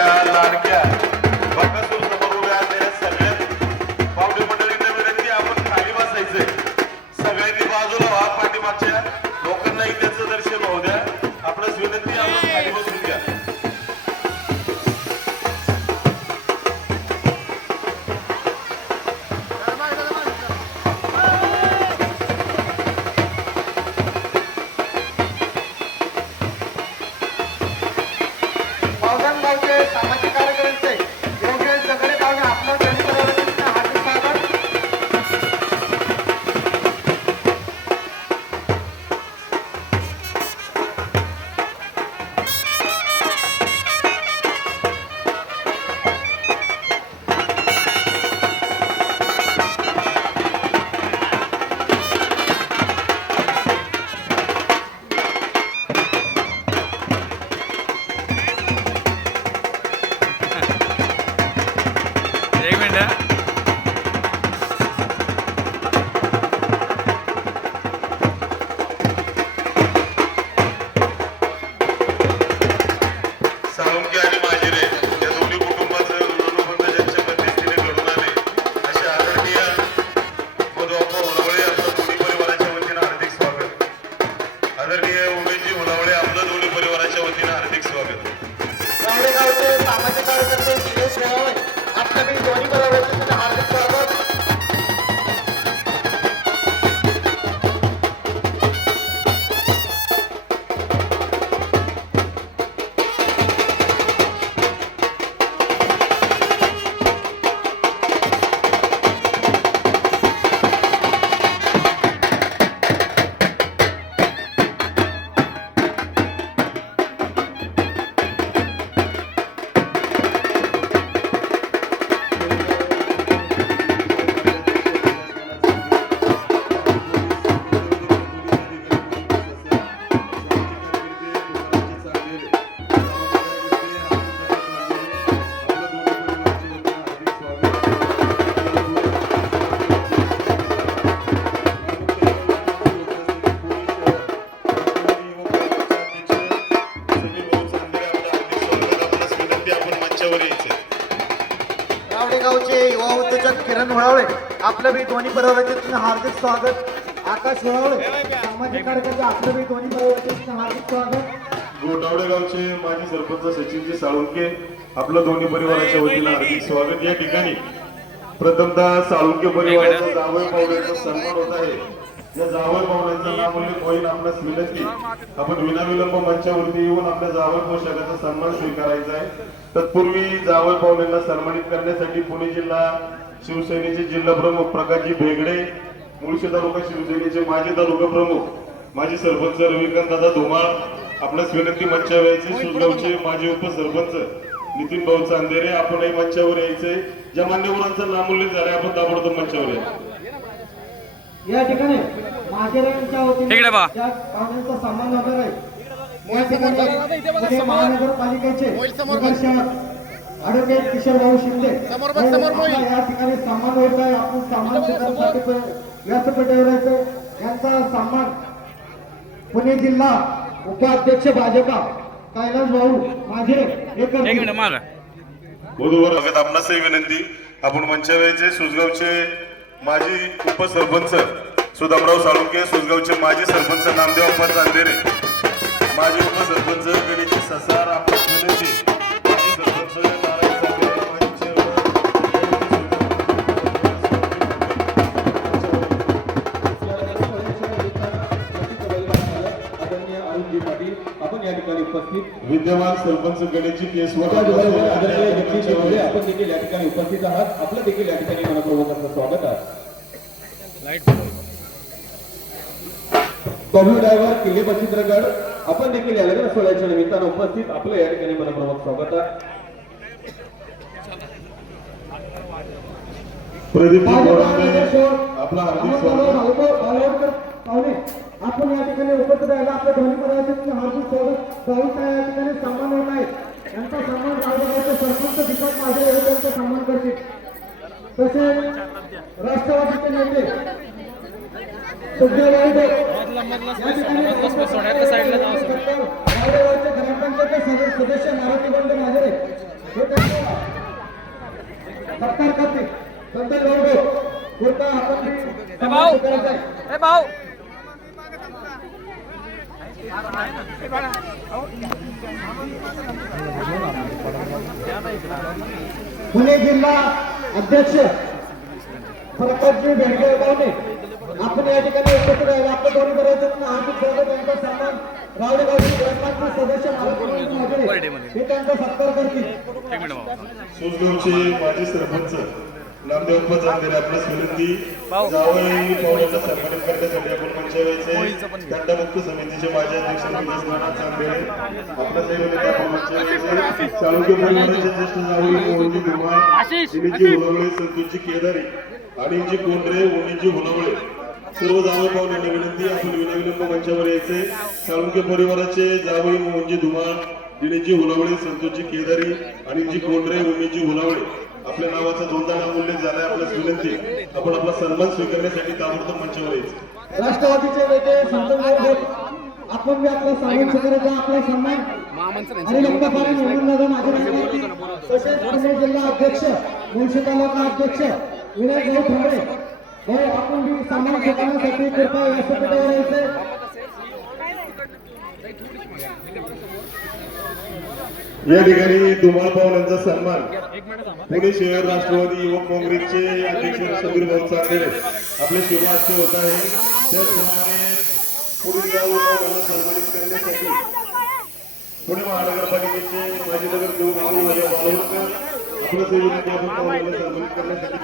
आपल्या लाडक्या. बकासूर समोर उभ्या असलेल्या सगळ्या पावडे मंडळींना विनंती आपण खाली बसायचंय. सगळ्यांनी बाजूला व्हा पाठीमागच्या. लोकांनाही त्याचं दर्शन होऊ द्या. आपणास विनंती आपण साळुंके आणि माजिरे या दोन्ही कुटुंबाचं ऋणबंध ज्यांच्या मध्यस्थीने घडून आले. असे आदरणीय मधुआप्पा होलावळे आपलं दोन्ही परिवाराच्या वतीनं हार्दिक स्वागत. आदरणीय उमेशजी होलावळे आपलं दोन्ही परिवाराच्या वतीनं हार्दिक स्वागत. गावचे सामाजिक कार्यकर्ते दिनेश आपलं मी दोन्ही आपण मंचावर यायचं गावडे गावचे युवा उद्योजक किरण होळावळे आपलं दोन्ही हार्दिक स्वागत. आकाश होळावळे सामाजिक कार्यकर्ते आपलं दोन्ही हार्दिक स्वागत. गोटावडे गावचे माजी सरपंच सचिनजी साळुंके आपलं दोन्ही परिवाराच्या वतीनं हार्दिक स्वागत. या ठिकाणी प्रथमतः साळुंके परिवाराचा जावळ पावड्याचा सन्मान होत आहे. या जावळ पावड्यांचा नामोल्लेख म्हणजे होईल आपल्या विनंती आपण विनाविलंब मंचावरती येऊन आपल्या जावळ पोशाखाचा सन्मान स्वीकारायचा आहे. तत्पूर्वी जावळ पाहुण्यांना सन्मानित करण्यासाठी पुणे जिल्हा शिवसेनेचे जिल्हा प्रमुख प्रकाशजी भेगडे मुळशी तालुका शिवसेनेचे माजी तालुका प्रमुख माजी सरपंच रविकांत दादा धुमाळ आपल्या विनंती मंचावर यायचे सुजगावचे माजी उपसरपंच नितीन भाऊ चांदेरे आपणही मंचावर यायचे. ज्या मान्यवरांचं नामोल्लेख झालंय आपण ताबडतोब मंचावर या. या ठिकाणी माथेरानच्या वतीने पाहुण्यांचा सन्मान होणार आहे या ठिकाणी महानगरपालिकेचे शिंदे. आपला या ठिकाणी सन्मान होत आहे आपण सन्मान व्यासपीठावर यांचा सन्मान पुणे जिल्हा उपाध्यक्ष भाजपा कैलास भाऊ माझे हे एक. मिनिट माग वधूवर भगत आपणासही विनंती. आपण मंचावर यायचे सुजगावचे माजी उपसरपंच सुदामराव साळुंके सुसगावचे माजी सरपंच नामदेव अप्पा चांदेरे माजी उपसरपंच गणेश ससार आपण माजी सरपंच विद्यमान सरपंच गणेशजी केसवर आपण देखील या ठिकाणी उपस्थित आहात आपलं देखील या ठिकाणी मनपूर्वक स्वागत आहे कॉम्यू ड्रायव्हर किल्ले बचित्रगड आपण देखील या लग्न सोहळ्याच्या निमित्तानं उपस्थित आपलं या ठिकाणी मनपूर्वक स्वागत आहे प्रदीप आपला हार्दिक स्वागत पाहुणे आपण या ठिकाणी उपस्थित राहिला. आपल्या पदाधिकारी हार्दिक स्वागत. भाऊचा या ठिकाणी सन्मान होत आहे यांचा सन्मान राजगावचे सरपंच दीपक माझे हे त्यांचा सन्मान करतील. तसेच राष्ट्रवादीचे नेते सुखदेव या ठिकाणी ग्रामपंचायतचे सदस्य मारुती बंड माझे हे त्यांचा सत्कार करतील. गौरव आपण भाऊ! पुणे जिल्हा अध्यक्ष प्रकाशजी भेंडगे आपण या ठिकाणी एकत्र आहे. आपलं दोन करायचं हार्दिक स्वागत. यांचा सन्मान ग्रामपंचायत सदस्य मालक हे त्यांचा सत्कार करतील. माजी सरपंच नामदेव जामदेव आपल्यास विनंती जावई पाहुण्याचा सन्मानित करण्यासाठी आपण दंडमुक्त समितीचे माजी अध्यक्ष आपल्या आपण चालुक्य परिवाराचे ज्येष्ठ जावई मोहनजी धुमाळ दिलीजी हुलवळे संतोषजी केदारी अनिलजी कोंडरे ओणीजी हुलवळे. सर्व जावई पाहुण्यांना विनंती आपण विनाविलंब मंचावर यायचे. चालुक्य परिवाराचे जावई मोहनजी धुमाळ दिनेशजी हुलवळे संतोषजी केदारी अनिलजी कोंडरे उमेशजी हुलवळे. आपल्या नावाचा दोनदा नाव उल्लेख झालाय आपल्यास विनंती आपण आपला सन्मान स्वीकारण्यासाठी ताबडतोब मंचावर यायचं. राष्ट्रवादीचे नेते आपण बी आपला सन्मान स्वीकारायचा आपला सन्मान. आणि निवडून माझे तसेच पुणे जिल्हा अध्यक्ष मुळशी तालुका अध्यक्ष भाऊ ठोंबरे. भाऊ आपण स्वीकारण्यासाठी कृपया व्यासपीठावर यायचे. या ठिकाणी धुमाळ पाहुण्यांचा सन्मान. पुणे शहर राष्ट्रवादी युवक काँग्रेसचे अध्यक्ष समीर भाऊ चांदेरे आपल्या शिवहस्ते होत आहे. त्याचप्रमाणे पुढील सन्मानित करण्यासाठी पुणे महानगरपालिकेचे माजी नगरसेवक अमोल भैया बालवडकर आपल्या सेवेने सन्मानित करण्यासाठी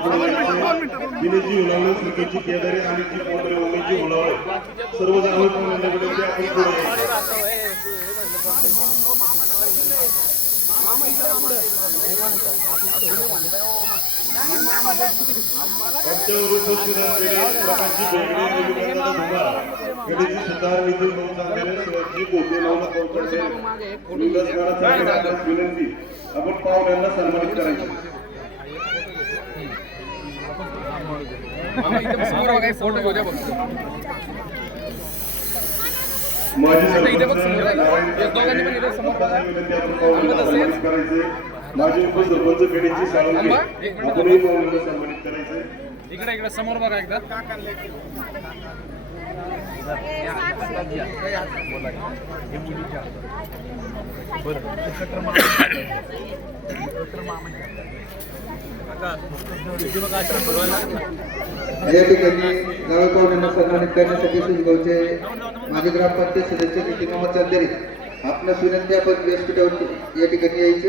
दिनेशजी केदारे सर्व जावळ पाहुण्यांना आपण पुढे यायचे. आमच्यावर उपस्थित असलेले प्रकाशजी बेगडे गणेशजी सुतार शिवाजी विनंती आपण पाहुण्यांना सन्मानित करायचे फोटो घेऊ द्या बघतो माजी इथे बघ सरपंच समोर आहे. नारायण या दोघांनी पण इथे समोर उपसरपंच गणेशजी साळुंके सन्मानित करायचे इकडे इकडे समोर बघा एकदा या ठिकाणी गाव पाहुण्यांना सन्मानित करण्यासाठी सुजगावचे माजी ग्रामपंचायत सदस्य नितीन मोहम्मद चांदेरी आपणास विनंती आपण व्यासपीठावरती या ठिकाणी यायचे.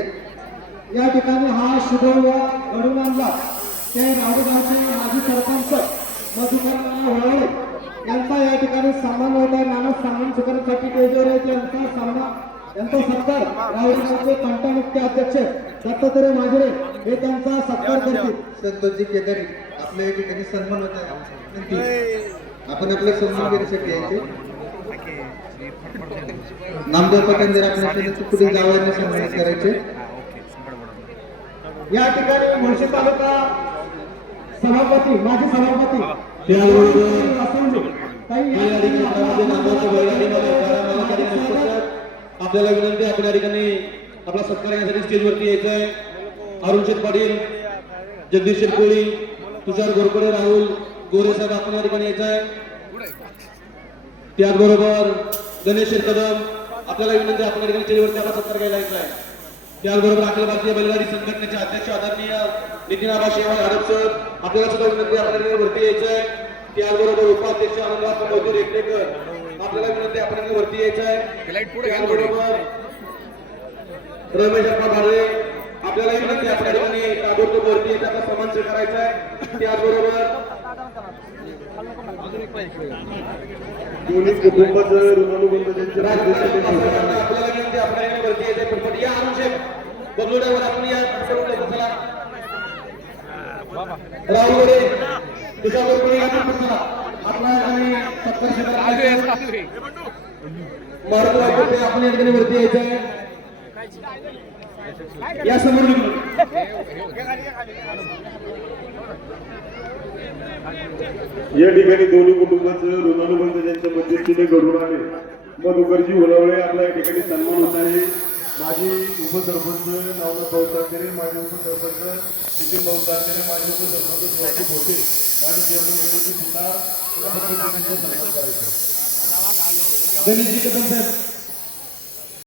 या ठिकाणी हा शुभ घडून आणला. ते रावडेगावचे माजी सरपंच मधुकर नाना यांचा या ठिकाणी सन्मान होत आहे. मानस सन्मान स्वीकारण्यासाठी स्टेजवर आहे त्यांचा सन्मान यांचा सत्कार रावडेगावचे कंटामुक्ती अध्यक्ष दत्तात्रय माजरे हे त्यांचा सत्कार करतील. संतोषजी केदारी आपल्या या ठिकाणी सन्मान होत आहे. आपण आपला सन्मान करण्यासाठी यायचे नामदेव पटेंदर आपल्या पुढील गावांना सन्मानित करायचे? या ठिकाणी मुळशी तालुका सभापती माजी सभापती आपल्याला विनंती आहे, आपण या ठिकाणी आपला सत्कार करण्यासाठी स्टेजवरती यायचं आहे अरुण पाटील जगदीश शेतकोळी तुषार गोरकडे राहुल गोरे साहेब आपण या ठिकाणी यायचं आहे त्याचबरोबर गणेश कदम आपल्याला विनंती आहे, आपण या ठिकाणी स्टेजवरती आपला सत्कार घ्यायला यायचा आहे त्याचबरोबर अखिल भारतीय बैलगाडी संघटनेचे अध्यक्ष आदरणीय नितीन आबा शेवाळ हडप सर आपल्याला सुद्धा विनंती आपल्या ठिकाणी वरती यायचं आहे त्याचबरोबर उपाध्यक्ष आनंदराव मोदी रेखडेकर. आपल्याला विनंती आपल्याला वरती यायचं आहे लाइट पुढे घ्या थोडी. त्याचबरोबर रमेश अप्पा भाडे. आपल्याला विनंती आपल्या ठिकाणी ताबडतोब वरती यायचं आपला सन्मान स्वीकारायचा आहे त्याचबरोबर दोन्ही कुटुंबाचं ऋणानुबंध आपल्याला विनंती आपल्या वरती या आपण या. राहुल या आपल्या ठिकाणी आपण या ठिकाणी वरती यायचं आहे? या समोर. या ठिकाणी दोन्ही कुटुंबाचं ऋणानुबंध ज्यांच्या मध्यस्थीने घडून आले मधुकरजी होलावळे आपला या ठिकाणी सन्मान होत आहे. माजी उपसरपंच नवनाथ भाऊ माजी उपसरपंच नितीन भाऊ तांदेरे माजी उपसरपंच स्वस्तिक होते. त्यांचा सन्मान करायचा. गणेशजी कदम साहेब.